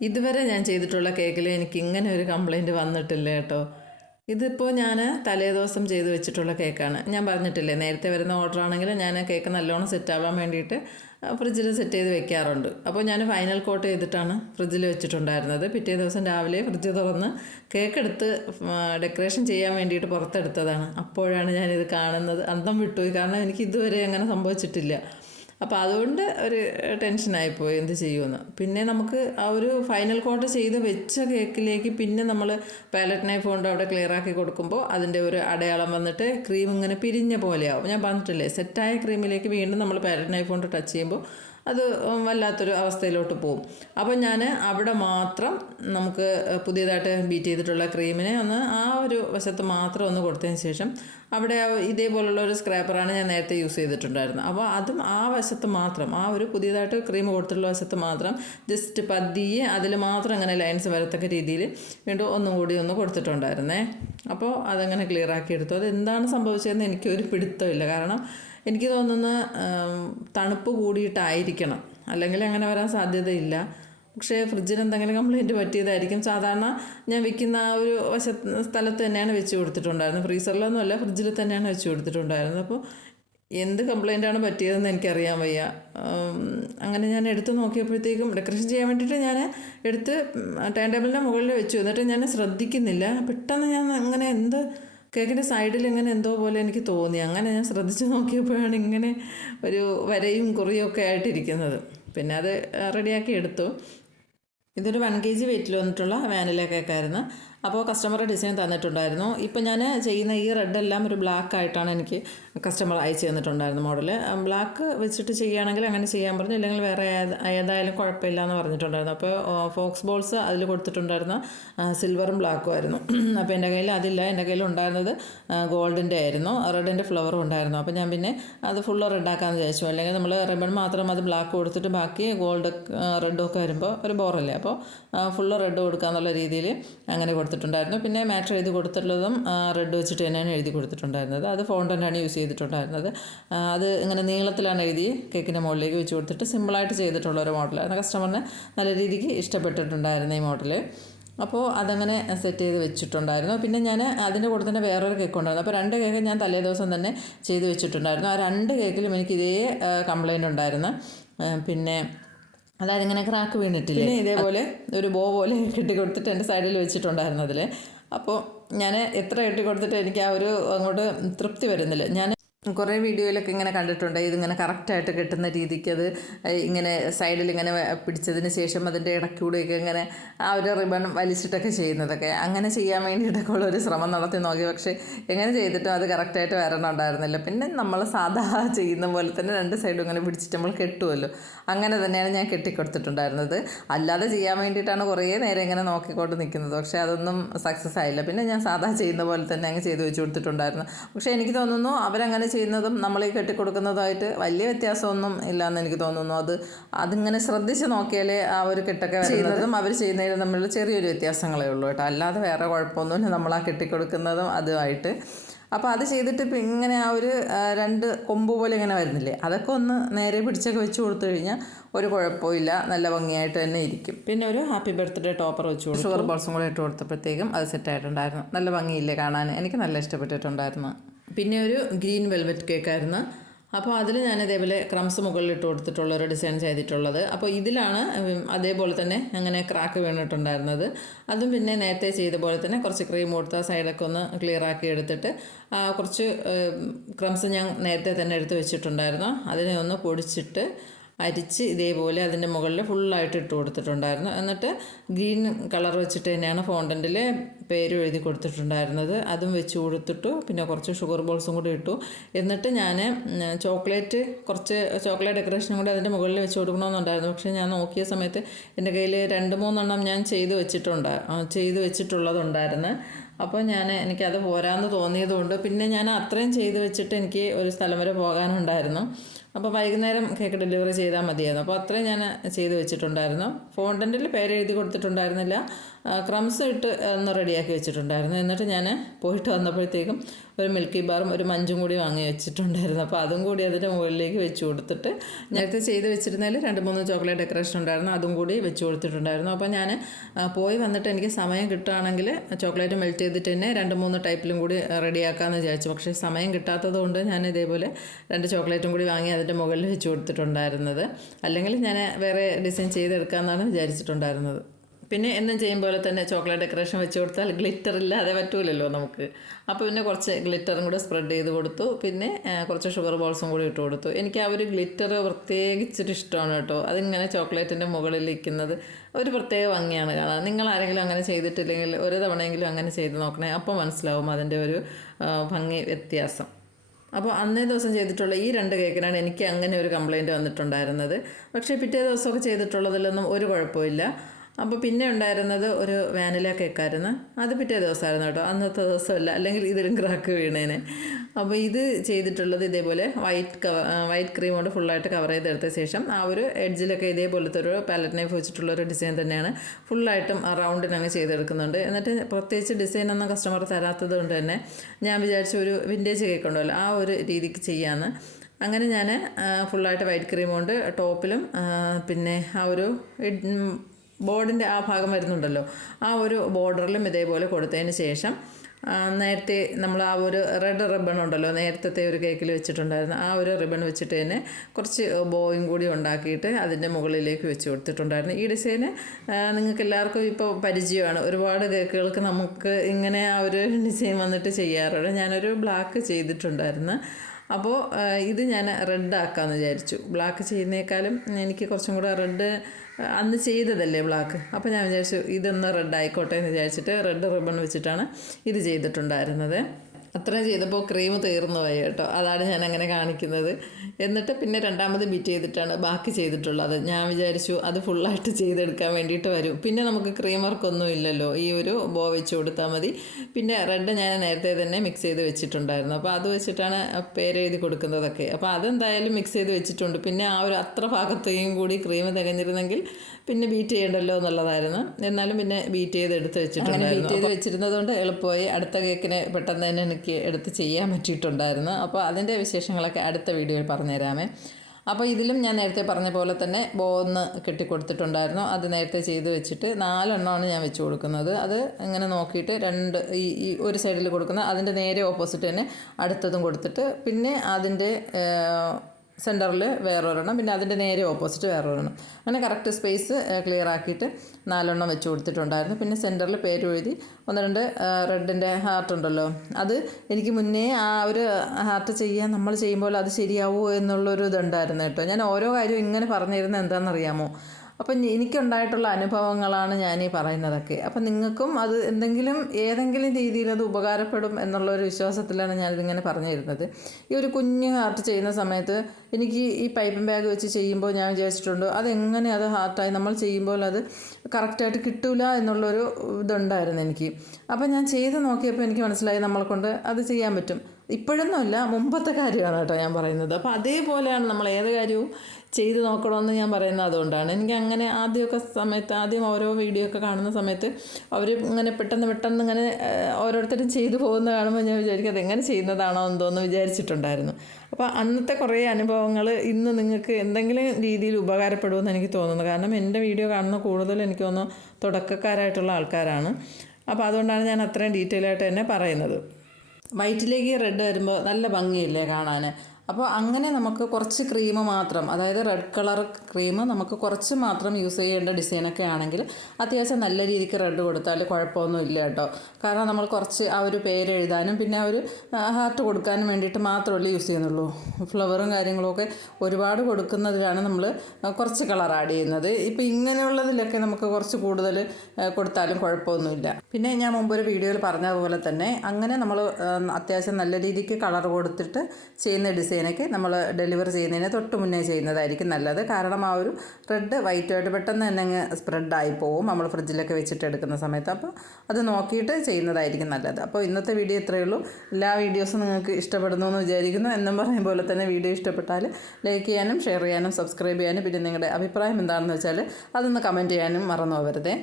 ഇതുവരെ ഞാൻ ചെയ്തിട്ടുള്ള കേക്കിൽ എനിക്ക് ഇങ്ങനെ ഒരു കംപ്ലൈൻറ്റ് വന്നിട്ടില്ല കേട്ടോ. ഇതിപ്പോൾ ഞാൻ തലേദിവസം ചെയ്ത് വെച്ചിട്ടുള്ള കേക്കാണ്. ഞാൻ പറഞ്ഞിട്ടില്ലേ, നേരത്തെ വരുന്ന ഓർഡർ ആണെങ്കിൽ ഞാൻ കേക്ക് നല്ലോണം സെറ്റ് ആവാൻ വേണ്ടിയിട്ട് ഫ്രിഡ്ജിൽ സെറ്റ് ചെയ്ത് വെക്കാറുണ്ട്. അപ്പോൾ ഞാൻ ഫൈനൽ കോട്ട് ചെയ്തിട്ടാണ് ഫ്രിഡ്ജിൽ വെച്ചിട്ടുണ്ടായിരുന്നത്. പിറ്റേ ദിവസം രാവിലെ ഫ്രിഡ്ജ് തുറന്ന് കേക്ക് എടുത്ത് ഡെക്കറേഷൻ ചെയ്യാൻ വേണ്ടിയിട്ട് പുറത്തെടുത്തതാണ്. അപ്പോഴാണ് ഞാനിത് കാണുന്നത്. അന്തം വിട്ടുപോയി, കാരണം എനിക്ക് ഇതുവരെ അങ്ങനെ സംഭവിച്ചിട്ടില്ല. അപ്പോൾ അതുകൊണ്ട് ഒരു ടെൻഷനായിപ്പോയി എന്ത് ചെയ്യുമെന്ന്. പിന്നെ നമുക്ക് ആ ഒരു ഫൈനൽ കോട്ട് ചെയ്ത് വെച്ച കേക്കിലേക്ക് പിന്നെ നമ്മൾ പാലറ്റ് നൈഫ് കൊണ്ട് അവിടെ ക്ലിയർ ആക്കി കൊടുക്കുമ്പോൾ അതിൻ്റെ ഒരു അടയാളം വന്നിട്ട് ക്രീം ഇങ്ങനെ പിരിഞ്ഞ പോലെയാവും. ഞാൻ പറഞ്ഞിട്ടില്ലേ, സെറ്റായ ക്രീമിലേക്ക് വീണ്ടും നമ്മൾ പാലറ്റ് നൈഫ് കൊണ്ട് ടച്ച് ചെയ്യുമ്പോൾ അത് വല്ലാത്തൊരു അവസ്ഥയിലോട്ട് പോകും. അപ്പോൾ ഞാൻ അവിടെ മാത്രം നമുക്ക് പുതിയതായിട്ട് ബീറ്റ് ചെയ്തിട്ടുള്ള ക്രീമിനെ ഒന്ന് ആ ഒരു വശത്ത് മാത്രം ഒന്ന് കൊടുത്തതിന് ശേഷം അവിടെ ഇതേപോലുള്ള ഒരു സ്ക്രാപ്പറാണ് ഞാൻ നേരത്തെ യൂസ് ചെയ്തിട്ടുണ്ടായിരുന്നത്. അപ്പോൾ അതും ആ വശത്ത് മാത്രം, ആ ഒരു പുതിയതായിട്ട് ക്രീം കൊടുത്തിട്ടുള്ള വശത്ത് മാത്രം ജസ്റ്റ് പതിയെ അതിൽ മാത്രം അങ്ങനെ ലൈൻസ് വരത്തക്ക രീതിയിൽ വീണ്ടും ഒന്നും കൂടി ഒന്ന് കൊടുത്തിട്ടുണ്ടായിരുന്നേ. അപ്പോൾ അതങ്ങനെ ക്ലിയർ ആക്കി എടുത്തു. അത് എന്താണ് സംഭവിച്ചതെന്ന് എനിക്കൊരു പിടുത്തമില്ല. കാരണം എനിക്ക് തോന്നുന്നു തണുപ്പ് കൂടിയിട്ടായിരിക്കണം, അല്ലെങ്കിൽ അങ്ങനെ വരാൻ സാധ്യതയില്ല. പക്ഷേ ഫ്രിഡ്ജിന് എന്തെങ്കിലും കംപ്ലയിൻറ്റ് പറ്റിയതായിരിക്കും. സാധാരണ ഞാൻ വെക്കുന്ന ആ ഒരു സ്ഥലത്ത് തന്നെയാണ് വെച്ച് കൊടുത്തിട്ടുണ്ടായിരുന്നത്. ഫ്രീസറിലൊന്നുമല്ല, ഫ്രിഡ്ജിൽ തന്നെയാണ് വെച്ച് കൊടുത്തിട്ടുണ്ടായിരുന്നത്. അപ്പോൾ എന്ത് കംപ്ലയിൻ്റാണ് പറ്റിയതെന്ന് എനിക്കറിയാൻ വയ്യ. അങ്ങനെ ഞാൻ എടുത്ത് നോക്കിയപ്പോഴത്തേക്കും ഡെക്കറേഷൻ ചെയ്യാൻ വേണ്ടിയിട്ട് ഞാൻ എടുത്ത് ടേൺ ടേബിളിൻ്റെ മുകളിൽ വെച്ചു. എന്നിട്ട് ഞാൻ ശ്രദ്ധിക്കുന്നില്ല. പെട്ടെന്ന് ഞാൻ അങ്ങനെ കേക്കിൻ്റെ സൈഡിൽ ഇങ്ങനെ എന്തോ പോലെ എനിക്ക് തോന്നി. അങ്ങനെ ഞാൻ ശ്രദ്ധിച്ച് നോക്കിയപ്പോഴാണ് ഇങ്ങനെ ഒരു വരയും കുറിയും ഒക്കെ ആയിട്ടിരിക്കുന്നത്. പിന്നെ അത് റെഡിയാക്കി എടുത്തു. ഇതൊരു 1 kg വെയിറ്റിൽ വന്നിട്ടുള്ള വാനില കേക്കായിരുന്നു. അപ്പോൾ കസ്റ്റമർ ഡിസൈൻ തന്നിട്ടുണ്ടായിരുന്നു. ഇപ്പോൾ ഞാൻ ചെയ്യുന്ന ഈ റെഡെല്ലാം ഒരു ബ്ലാക്ക് ആയിട്ടാണ് എനിക്ക് കസ്റ്റമർ അയച്ചു തന്നിട്ടുണ്ടായിരുന്നു മോഡൽ. ബ്ലാക്ക് വെച്ചിട്ട് ചെയ്യുകയാണെങ്കിൽ അങ്ങനെ ചെയ്യാൻ പറഞ്ഞു, ഇല്ലെങ്കിൽ വേറെ ഏതായാലും കുഴപ്പമില്ല എന്ന് പറഞ്ഞിട്ടുണ്ടായിരുന്നു. അപ്പോൾ ഫോക്സ് ബോൾസ് അതിൽ കൊടുത്തിട്ടുണ്ടായിരുന്ന സിൽവറും ബ്ലാക്കും ആയിരുന്നു. അപ്പോൾ എൻ്റെ കയ്യിൽ അതില്ല. എൻ്റെ കയ്യിൽ ഉണ്ടായിരുന്നത് ഗോൾഡിൻ്റെ ആയിരുന്നു. റെഡിൻ്റെ ഫ്ലവറും ഉണ്ടായിരുന്നു. അപ്പോൾ ഞാൻ പിന്നെ അത് ഫുള്ള് റെഡാക്കാമെന്ന് വിചാരിച്ചു. അല്ലെങ്കിൽ നമ്മൾ റിബൺ മാത്രം അത് ബ്ലാക്ക് കൊടുത്തിട്ട് ബാക്കി ഗോൾഡ് റെഡും ഒക്കെ വരുമ്പോൾ ഒരു ബോറല്ലേ. അപ്പോൾ ഫുള്ള് റെഡ് കൊടുക്കാമെന്നുള്ള രീതിയിൽ അങ്ങനെ കൊടുത്തിട്ടുണ്ടായിരുന്നു. പിന്നെ മാറ്റർ എഴുതി കൊടുത്തിട്ടുള്ളതും റെഡ് വെച്ചിട്ട് തന്നെയാണ് എഴുതി കൊടുത്തിട്ടുണ്ടായിരുന്നത്. അത് ഫോണ്ടൻ്റാണ് യൂസ് ചെയ്തിട്ടുണ്ടായിരുന്നത്. അത് ഇങ്ങനെ നീളത്തിലാണ് എഴുതി കേക്കിൻ്റെ മുകളിലേക്ക് വെച്ച് കൊടുത്തിട്ട് സിമ്പിളായിട്ട് ചെയ്തിട്ടുള്ളൊരു മോഡലാണ്. കസ്റ്റമറിന് നല്ല രീതിക്ക് ഇഷ്ടപ്പെട്ടിട്ടുണ്ടായിരുന്നു ഈ മോഡൽ. അപ്പോൾ അതങ്ങനെ സെറ്റ് ചെയ്ത് വെച്ചിട്ടുണ്ടായിരുന്നു. പിന്നെ ഞാൻ അതിൻ്റെ കൂടെ തന്നെ വേറൊരു കേക്ക് ഉണ്ടായിരുന്നു. അപ്പോൾ 2 കേക്ക് ഞാൻ തലേ ദിവസം തന്നെ ചെയ്ത് വെച്ചിട്ടുണ്ടായിരുന്നു. ആ 2 കേക്കിലും എനിക്ക് ഇതേ കംപ്ലയിൻ്റ് ഉണ്ടായിരുന്നു. പിന്നെ അതായത് ഇങ്ങനെ ക്രാക്ക് വീണിട്ടില്ല. പിന്നെ ഇതേപോലെ ഒരു ബോ പോലെ കെട്ടിക്കൊടുത്തിട്ട് എൻ്റെ സൈഡിൽ വെച്ചിട്ടുണ്ടായിരുന്നു അതിൽ. അപ്പോൾ ഞാൻ എത്ര കെട്ടിക്കൊടുത്തിട്ട് എനിക്ക് ആ ഒരു അങ്ങോട്ട് തൃപ്തി വരുന്നില്ല. ഞാൻ കുറേ വീഡിയോയിലൊക്കെ ഇങ്ങനെ കണ്ടിട്ടുണ്ട്, ഇതിങ്ങനെ കറക്റ്റായിട്ട് കെട്ടുന്ന രീതിക്ക് അത് ഇങ്ങനെ സൈഡിൽ ഇങ്ങനെ പിടിച്ചതിന് ശേഷം അതിൻ്റെ ഇടയ്ക്കൂടെയൊക്കെ ഇങ്ങനെ ആ ഒരു റിബൺ വലിച്ചിട്ടൊക്കെ ചെയ്യുന്നതൊക്കെ. അങ്ങനെ ചെയ്യാൻ വേണ്ടിയിട്ടൊക്കെ ഉള്ളൊരു ശ്രമം നടത്തി നോക്കി. പക്ഷേ എങ്ങനെ ചെയ്തിട്ടും അത് കറക്റ്റായിട്ട് വരണമുണ്ടായിരുന്നില്ല. പിന്നെ നമ്മൾ സാധാ ചെയ്യുന്ന പോലെ തന്നെ 2 സൈഡും ഇങ്ങനെ പിടിച്ചിട്ട് നമ്മൾ കെട്ടുമല്ലോ, അങ്ങനെ തന്നെയാണ് ഞാൻ കെട്ടിക്കൊടുത്തിട്ടുണ്ടായിരുന്നത്. അല്ലാതെ ചെയ്യാൻ വേണ്ടിയിട്ടാണ് കുറേ നേരം ഇങ്ങനെ നോക്കിക്കൊണ്ട് നിൽക്കുന്നത്. പക്ഷേ അതൊന്നും സക്സസ് ആയില്ല. പിന്നെ ഞാൻ സാധാ ചെയ്യുന്ന പോലെ തന്നെ അങ്ങ് ചെയ്ത് വെച്ച് കൊടുത്തിട്ടുണ്ടായിരുന്നു. പക്ഷേ എനിക്ക് തോന്നുന്നു അവരങ്ങനെ ചെയ്യുന്നതും നമ്മൾ ഈ കെട്ടിക്കൊടുക്കുന്നതുമായിട്ട് വലിയ വ്യത്യാസമൊന്നും ഇല്ലയെന്ന് എനിക്ക് തോന്നുന്നു. അതിങ്ങനെ ശ്രദ്ധിച്ച് നോക്കിയാലേ ആ ഒരു കെട്ടൊക്കെ ചെയ്യുന്നതും അവർ ചെയ്യുന്നതിലും തമ്മിലുള്ള ചെറിയൊരു വ്യത്യാസങ്ങളേ ഉള്ളൂ കേട്ടോ. അല്ലാതെ വേറെ കുഴപ്പമൊന്നുമില്ല നമ്മൾ ആ കെട്ടിക്കൊടുക്കുന്നതും അതുമായിട്ട്. അപ്പോൾ അത് ചെയ്തിട്ട് ഇപ്പം ഇങ്ങനെ ആ ഒരു 2 കൊമ്പ് പോലെ ഇങ്ങനെ വരുന്നില്ലേ, അതൊക്കെ ഒന്ന് നേരെ പിടിച്ചൊക്കെ വെച്ച് കൊടുത്തു കഴിഞ്ഞാൽ ഒരു കുഴപ്പമില്ല, നല്ല ഭംഗിയായിട്ട് തന്നെ ഇരിക്കും. പിന്നെ ഒരു ഹാപ്പി ബർത്ത്ഡേ ടോപ്പർ വെച്ച് കൊടുത്തു. ഷുഗർ ബോൾസും കൂടെ ഇട്ട് കൊടുത്തപ്പോഴത്തേക്കും അത് സെറ്റായിട്ടുണ്ടായിരുന്നു. നല്ല ഭംഗിയില്ലേ കാണാൻ, എനിക്ക് നല്ല ഇഷ്ടപ്പെട്ടിട്ടുണ്ടായിരുന്നു. പിന്നെ ഒരു ഗ്രീൻ വെൽവെറ്റ് കേക്കായിരുന്നു. അപ്പോൾ അതിൽ ഞാൻ ഇതേപോലെ ക്രംസ് മുകളിൽ ഇട്ട് കൊടുത്തിട്ടുള്ളൊരു ഡിസൈൻ ചെയ്തിട്ടുള്ളത്. അപ്പോൾ ഇതിലാണ് അതേപോലെ തന്നെ അങ്ങനെ ക്രാക്ക് വീണിട്ടുണ്ടായിരുന്നത്. അതും പിന്നെ നേരത്തെ ചെയ്ത പോലെ തന്നെ കുറച്ച് ക്രീം കൊടുത്ത സൈഡൊക്കെ ഒന്ന് ക്ലിയർ ആക്കി എടുത്തിട്ട് കുറച്ച് ക്രംസ് ഞാൻ നേരത്തെ തന്നെ എടുത്ത് വെച്ചിട്ടുണ്ടായിരുന്നു. അതിനെ ഒന്ന് പൊടിച്ചിട്ട് അരിച്ച് ഇതേപോലെ അതിൻ്റെ മുകളിൽ ഫുള്ളായിട്ട് ഇട്ട് കൊടുത്തിട്ടുണ്ടായിരുന്നു. എന്നിട്ട് ഗ്രീൻ കളർ വെച്ചിട്ട് തന്നെയാണ് ഫോണ്ടൻറ്റിൽ പേര് എഴുതി കൊടുത്തിട്ടുണ്ടായിരുന്നത്. അതും വെച്ച് കൊടുത്തിട്ടു. പിന്നെ കുറച്ച് ഷുഗർ ബോൾസും കൂടി ഇട്ടു. എന്നിട്ട് ഞാൻ കുറച്ച് ചോക്ലേറ്റ് ഡെക്കറേഷനും കൂടി അതിൻ്റെ മുകളിൽ വെച്ച് കൊടുക്കണമെന്നുണ്ടായിരുന്നു. പക്ഷേ ഞാൻ നോക്കിയ സമയത്ത് എൻ്റെ കയ്യിൽ 2-3 എണ്ണം ഞാൻ ചെയ്ത് വെച്ചിട്ടുള്ളതുണ്ടായിരുന്നു. അപ്പോൾ എനിക്കത് പോരാന്ന് തോന്നിയതുകൊണ്ട് പിന്നെ ഞാൻ അത്രയും ചെയ്ത് വെച്ചിട്ട് എനിക്ക് ഒരു സ്ഥലം വരെ പോകാനുണ്ടായിരുന്നു. അപ്പോൾ വൈകുന്നേരം കേക്ക് ഡെലിവറി ചെയ്താൽ മതിയായിരുന്നു. അപ്പോൾ അത്രയും ഞാൻ ചെയ്ത് വെച്ചിട്ടുണ്ടായിരുന്നു. ഫോണ്ടൻറ്റിൽ പേര് എഴുതി കൊടുത്തിട്ടുണ്ടായിരുന്നില്ല. ക്രംസ് ഇട്ട് ഒന്ന് റെഡിയാക്കി വെച്ചിട്ടുണ്ടായിരുന്നു. എന്നിട്ട് ഞാൻ പോയിട്ട് വന്നപ്പോഴത്തേക്കും ഒരു മിൽക്കി ബാറും ഒരു മഞ്ചും കൂടി വാങ്ങി വെച്ചിട്ടുണ്ടായിരുന്നു. അപ്പോൾ അതും കൂടി അതിൻ്റെ മുകളിലേക്ക് വെച്ച് കൊടുത്തിട്ട് നേരത്തെ ചെയ്ത് വെച്ചിരുന്നതിൽ 2-3 ചോക്ലേറ്റ് ഡെക്കറേഷൻ ഉണ്ടായിരുന്നു, അതും കൂടി വെച്ച് കൊടുത്തിട്ടുണ്ടായിരുന്നു. അപ്പോൾ ഞാൻ പോയി വന്നിട്ട് എനിക്ക് സമയം കിട്ടുകയാണെങ്കിൽ ചോക്ലേറ്റ് മെൽറ്റ് ചെയ്തിട്ട് തന്നെ 2-3 ടൈപ്പിലും കൂടി റെഡിയാക്കാമെന്ന് വിചാരിച്ചു. പക്ഷേ സമയം കിട്ടാത്തത് കൊണ്ട് ഞാൻ ഇതേപോലെ 2 ചോക്ലേറ്റും കൂടി വാങ്ങി അതിൻ്റെ മുകളിൽ വെച്ച് കൊടുത്തിട്ടുണ്ടായിരുന്നത്. അല്ലെങ്കിൽ ഞാൻ വേറെ ഡിസൈൻ ചെയ്തെടുക്കാമെന്നാണ് വിചാരിച്ചിട്ടുണ്ടായിരുന്നത്. പിന്നെ എന്നും ചെയ്യും പോലെ തന്നെ ചോക്ലേറ്റ് ഡെക്കറേഷൻ വെച്ച് കൊടുത്താൽ ഗ്ലിറ്റർ ഇല്ലാതെ പറ്റൂലല്ലോ നമുക്ക്. അപ്പോൾ പിന്നെ കുറച്ച് ഗ്ലിറ്ററും കൂടെ സ്പ്രെഡ് ചെയ്ത് കൊടുത്തു. പിന്നെ കുറച്ച് ഷുഗർ ബോൾസും കൂടി ഇട്ട് കൊടുത്തു. എനിക്ക് ആ ഒരു ഗ്ലിറ്റർ പ്രത്യേകിച്ചൊരു ഇഷ്ടമാണ് കേട്ടോ. അതിങ്ങനെ ചോക്ലേറ്റിൻ്റെ മുകളിൽ ഇരിക്കുന്നത് ഒരു പ്രത്യേക ഭംഗിയാണ് കാണാൻ. നിങ്ങൾ ആരെങ്കിലും അങ്ങനെ ചെയ്തിട്ടില്ലെങ്കിൽ ഒരു തവണയെങ്കിലും അങ്ങനെ ചെയ്ത് നോക്കണേ, അപ്പോൾ മനസ്സിലാവും അതിൻ്റെ ഒരു ഭംഗി വ്യത്യാസം. അപ്പോൾ അന്നേ ദിവസം ചെയ്തിട്ടുള്ള ഈ 2 കേക്കിനാണ് എനിക്ക് അങ്ങനെ ഒരു കംപ്ലയിൻറ്റ് വന്നിട്ടുണ്ടായിരുന്നത്. പക്ഷേ പിറ്റേ ദിവസമൊക്കെ ചെയ്തിട്ടുള്ളതിലൊന്നും ഒരു കുഴപ്പമില്ല. അപ്പോൾ പിന്നെ ഉണ്ടായിരുന്നത് ഒരു വാനില കേക്കായിരുന്നു. അത് പിറ്റേ ദിവസമായിരുന്നു കേട്ടോ, അന്നത്തെ ദിവസമല്ല, അല്ലെങ്കിൽ ഇതിലും ക്രാക്ക് വീണേനെ. അപ്പോൾ ഇത് ചെയ്തിട്ടുള്ളത് ഇതേപോലെ വൈറ്റ് ക്രീം കൊണ്ട് ഫുള്ളായിട്ട് കവർ ചെയ്തെടുത്ത ശേഷം ആ ഒരു എഡ്ജിലൊക്കെ ഇതേപോലത്തെ ഒരു പാലറ്റ് നൈഫ് വെച്ചിട്ടുള്ളൊരു ഡിസൈൻ തന്നെയാണ് ഫുള്ളായിട്ടും റൗണ്ടിനങ്ങ് ചെയ്തെടുക്കുന്നുണ്ട്. എന്നിട്ട് പ്രത്യേകിച്ച് ഡിസൈനൊന്നും കസ്റ്റമർ തരാത്തത് കൊണ്ട് തന്നെ ഞാൻ വിചാരിച്ച ഒരു വിൻറ്റേജ് കേക്ക് ഉണ്ടല്ലോ ആ ഒരു രീതിക്ക് ചെയ്യാമെന്ന്. അങ്ങനെ ഞാൻ ഫുള്ളായിട്ട് വൈറ്റ് ക്രീം കൊണ്ട് ടോപ്പിലും പിന്നെ ആ ഒരു ബോർഡിൻ്റെ ആ ഭാഗം വരുന്നുണ്ടല്ലോ ആ ഒരു ബോർഡറിലും ഇതേപോലെ കൊടുത്തതിന് ശേഷം നേരത്തെ നമ്മൾ ആ ഒരു റെഡ് റിബൺ ഉണ്ടല്ലോ നേരത്തെ ഒരു കേക്കിൽ വെച്ചിട്ടുണ്ടായിരുന്നു, ആ ഒരു റിബൺ വെച്ചിട്ട് തന്നെ കുറച്ച് ബോയും കൂടി ഉണ്ടാക്കിയിട്ട് അതിൻ്റെ മുകളിലേക്ക് വെച്ച് കൊടുത്തിട്ടുണ്ടായിരുന്നു. ഈ ഡിസൈന് നിങ്ങൾക്ക് എല്ലാവർക്കും ഇപ്പോൾ പരിചയമാണ്. ഒരുപാട് കേക്കുകൾക്ക് നമുക്ക് ഇങ്ങനെ ആ ഒരു ഡിസൈൻ വന്നിട്ട് ചെയ്യാറുണ്ട്. ഞാനൊരു ബ്ലാക്ക് ചെയ്തിട്ടുണ്ടായിരുന്നു. അപ്പോൾ ഇത് ഞാൻ റെഡ് ആക്കാമെന്ന് വിചാരിച്ചു. ബ്ലാക്ക് ചെയ്യുന്നേക്കാളും എനിക്ക് കുറച്ചും കൂടെ റെഡ് അന്ന് ചെയ്തതല്ലേ ബ്ലാക്ക്, അപ്പോൾ ഞാൻ വിചാരിച്ചു ഇതൊന്ന് റെഡ് ആയിക്കോട്ടെ എന്ന് വിചാരിച്ചിട്ട് റെഡ് റിബൺ വെച്ചിട്ടാണ് ഇത് ചെയ്തിട്ടുണ്ടായിരുന്നത്. അത്രയും ചെയ്തപ്പോൾ ക്രീം തീർന്നു പോയി കേട്ടോ, അതാണ് ഞാൻ അങ്ങനെ കാണിക്കുന്നത്. എന്നിട്ട് പിന്നെ രണ്ടാമത് ബീറ്റ് ചെയ്തിട്ടാണ് ബാക്കി ചെയ്തിട്ടുള്ളത്. ഞാൻ വിചാരിച്ചു അത് ഫുള്ളായിട്ട് ചെയ്തെടുക്കാൻ വേണ്ടിയിട്ട് വരും. പിന്നെ നമുക്ക് ക്രീം വർക്കൊന്നും ഇല്ലല്ലോ, ഈ ഒരു ബോ വെച്ച് കൊടുത്താൽ മതി. പിന്നെ റെഡ് ഞാൻ നേരത്തെ തന്നെ മിക്സ് ചെയ്ത് വെച്ചിട്ടുണ്ടായിരുന്നു, അപ്പോൾ അത് വെച്ചിട്ടാണ് പേരെഴുതി കൊടുക്കുന്നതൊക്കെ. അപ്പോൾ അതെന്തായാലും മിക്സ് ചെയ്ത് വെച്ചിട്ടുണ്ട്. പിന്നെ ആ ഒരു അത്ര ഭാഗത്തേക്കും കൂടി ക്രീം തികഞ്ഞിരുന്നെങ്കിൽ പിന്നെ ബീറ്റ് ചെയ്യണ്ടല്ലോ എന്നുള്ളതായിരുന്നു. എന്നാലും പിന്നെ ബീറ്റ് ചെയ്ത് എടുത്ത് വെച്ചിട്ടുണ്ടായിരുന്നു. ബീറ്റ് ചെയ്ത് വെച്ചിരുന്നത് കൊണ്ട് എളുപ്പമായി അടുത്ത കേക്കിന് പെട്ടെന്ന് തന്നെ എനിക്ക് എടുത്ത് ചെയ്യാൻ പറ്റിയിട്ടുണ്ടായിരുന്നു. അപ്പോൾ അതിൻ്റെ വിശേഷങ്ങളൊക്കെ അടുത്ത വീഡിയോയിൽ പറഞ്ഞുതരാമേ. അപ്പോൾ ഇതിലും ഞാൻ നേരത്തെ പറഞ്ഞ പോലെ തന്നെ ബോ ഒന്ന് കെട്ടിക്കൊടുത്തിട്ടുണ്ടായിരുന്നു. അത് നേരത്തെ ചെയ്ത് വെച്ചിട്ട് 4 എണ്ണമാണ് ഞാൻ വെച്ച് കൊടുക്കുന്നത്. അത് ഇങ്ങനെ നോക്കിയിട്ട് ഈ ഒരു സൈഡിൽ കൊടുക്കുന്ന അതിൻ്റെ നേരെ ഓപ്പോസിറ്റ് തന്നെ അടുത്തതും കൊടുത്തിട്ട് പിന്നെ അതിൻ്റെ സെൻറ്ററിൽ വേറൊരെണ്ണം, പിന്നെ അതിൻ്റെ നേരെ ഓപ്പോസിറ്റ് വേറൊരെണ്ണം, അങ്ങനെ കറക്റ്റ് സ്പേസ് ക്ലിയർ ആക്കിയിട്ട് 4 എണ്ണം വെച്ച് കൊടുത്തിട്ടുണ്ടായിരുന്നു. പിന്നെ സെൻറ്ററിൽ പേര് എഴുതി 1-2 റെഡിൻ്റെ ഹാർട്ട് ഉണ്ടല്ലോ, അത് എനിക്ക് മുന്നേ ആ ഒരു ഹാർട്ട് ചെയ്യാൻ നമ്മൾ ചെയ്യുമ്പോൾ അത് ശരിയാവുമോ എന്നുള്ളൊരു ഇതുണ്ടായിരുന്നു കേട്ടോ. ഞാൻ ഓരോ കാര്യവും ഇങ്ങനെ പറഞ്ഞിരുന്നത് എന്താണെന്നറിയാമോ, അപ്പം എനിക്കുണ്ടായിട്ടുള്ള അനുഭവങ്ങളാണ് ഞാനീ പറയുന്നതൊക്കെ. അപ്പം നിങ്ങൾക്കും അത് ഏതെങ്കിലും രീതിയിൽ അത് ഉപകാരപ്പെടും എന്നുള്ളൊരു വിശ്വാസത്തിലാണ് ഞാനിതിങ്ങനെ പറഞ്ഞു തരുന്നത്. ഈ ഒരു കുഞ്ഞ് ഹാർട്ട് ചെയ്യുന്ന സമയത്ത് എനിക്ക് ഈ പൈപ്പിംഗ് ബാഗ് വെച്ച് ചെയ്യുമ്പോൾ ഞാൻ വിചാരിച്ചിട്ടുണ്ട് അതെങ്ങനെ അത് ഹാർട്ടായി നമ്മൾ ചെയ്യുമ്പോൾ അത് കറക്റ്റായിട്ട് കിട്ടില്ല എന്നുള്ളൊരു ഇതുണ്ടായിരുന്നു എനിക്ക്. അപ്പം ഞാൻ ചെയ്ത് നോക്കിയപ്പോൾ എനിക്ക് മനസ്സിലായി നമ്മളെ കൊണ്ട് അത് ചെയ്യാൻ പറ്റും. ഇപ്പോഴൊന്നുമല്ല, മുമ്പത്തെ കാര്യമാണ് കേട്ടോ ഞാൻ പറയുന്നത്. അപ്പോൾ അതേപോലെയാണ് നമ്മൾ ഏത് കാര്യവും ചെയ്ത് നോക്കണമെന്ന് ഞാൻ പറയുന്നത്. അതുകൊണ്ടാണ് എനിക്ക് അങ്ങനെ ആദ്യം ഓരോ വീഡിയോ ഒക്കെ കാണുന്ന സമയത്ത് അവർ ഇങ്ങനെ പെട്ടെന്ന് ഇങ്ങനെ ഓരോരുത്തരും ചെയ്തു പോകുന്ന കാണുമ്പോൾ ഞാൻ വിചാരിക്കും അതെങ്ങനെ ചെയ്യുന്നതാണോ എന്തോന്ന് വിചാരിച്ചിട്ടുണ്ടായിരുന്നു. അപ്പോൾ അന്നത്തെ കുറേ അനുഭവങ്ങൾ ഇന്ന് നിങ്ങൾക്ക് എന്തെങ്കിലും രീതിയിൽ ഉപകാരപ്പെടുമെന്ന് എനിക്ക് തോന്നുന്നു. കാരണം എൻ്റെ വീഡിയോ കാണുന്ന കൂടുതലും എനിക്ക് തോന്നുന്നു തുടക്കക്കാരായിട്ടുള്ള ആൾക്കാരാണ്. അപ്പോൾ അതുകൊണ്ടാണ് ഞാൻ അത്രയും ഡീറ്റെയിൽ ആയിട്ട് തന്നെ പറയുന്നത്. വൈറ്റിലേക്ക് റെഡ് വരുമ്പോൾ നല്ല ഭംഗിയില്ലേ കാണാൻ. അപ്പോൾ അങ്ങനെ നമുക്ക് കുറച്ച് ക്രീം മാത്രം, അതായത് റെഡ് കളർ ക്രീം നമുക്ക് കുറച്ച് മാത്രം യൂസ് ചെയ്യേണ്ട ഡിസൈനൊക്കെ ആണെങ്കിൽ അത്യാവശ്യം നല്ല രീതിക്ക് റെഡ് കൊടുത്താൽ കുഴപ്പമൊന്നും ഇല്ല കേട്ടോ. കാരണം നമ്മൾ കുറച്ച് ആ ഒരു പേര് എഴുതാനും പിന്നെ ആ ഒരു ഹാർട്ട് കൊടുക്കാനും വേണ്ടിയിട്ട് മാത്രമല്ലേ യൂസ് ചെയ്യുന്നുള്ളൂ. ഫ്ലവറും കാര്യങ്ങളൊക്കെ ഒരുപാട് കൊടുക്കുന്നതിലാണ് നമ്മൾ കുറച്ച് കളർ ആഡ് ചെയ്യുന്നത്. ഇപ്പോൾ ഇങ്ങനെയുള്ളതിലൊക്കെ നമുക്ക് കുറച്ച് കൂടുതൽ കൊടുത്താലും കുഴപ്പമൊന്നുമില്ല. പിന്നെ ഞാൻ മുമ്പൊരു വീഡിയോയിൽ പറഞ്ഞതുപോലെ തന്നെ അങ്ങനെ നമ്മൾ അത്യാവശ്യം നല്ല രീതിക്ക് കളർ കൊടുത്തിട്ട് ചെയ്യുന്ന ഡിസൈനൊക്കെ നമ്മൾ ഡെലിവർ ചെയ്യുന്നതിന് തൊട്ട് മുന്നേ ചെയ്യുന്നതായിരിക്കും നല്ലത്. കാരണം ആ ഒരു റെഡ് വൈറ്റുമായിട്ട് പെട്ടെന്ന് തന്നെ അങ്ങ് സ്പ്രെഡായി പോവും നമ്മൾ ഫ്രിഡ്ജിലൊക്കെ വെച്ചിട്ട് എടുക്കുന്ന സമയത്ത്. അപ്പോൾ അത് നോക്കിയിട്ട് ചെയ്യുന്നതായിരിക്കും നല്ലത്. അപ്പോൾ ഇന്നത്തെ വീഡിയോ ഇത്രയേ ഉള്ളൂ. എല്ലാ വീഡിയോസും നിങ്ങൾക്ക് ഇഷ്ടപ്പെടുന്നു എന്ന് വിചാരിക്കുന്നു. എന്നും പറയും പോലെ തന്നെ വീഡിയോ ഇഷ്ടപ്പെട്ടാൽ ലൈക്ക് ചെയ്യാനും ഷെയർ ചെയ്യാനും സബ്സ്ക്രൈബ് ചെയ്യാനും പിന്നെ നിങ്ങളുടെ അഭിപ്രായം എന്താണെന്ന് വെച്ചാൽ അതൊന്ന് കമൻറ്റ് ചെയ്യാനും മറന്നു പോകരുതേ.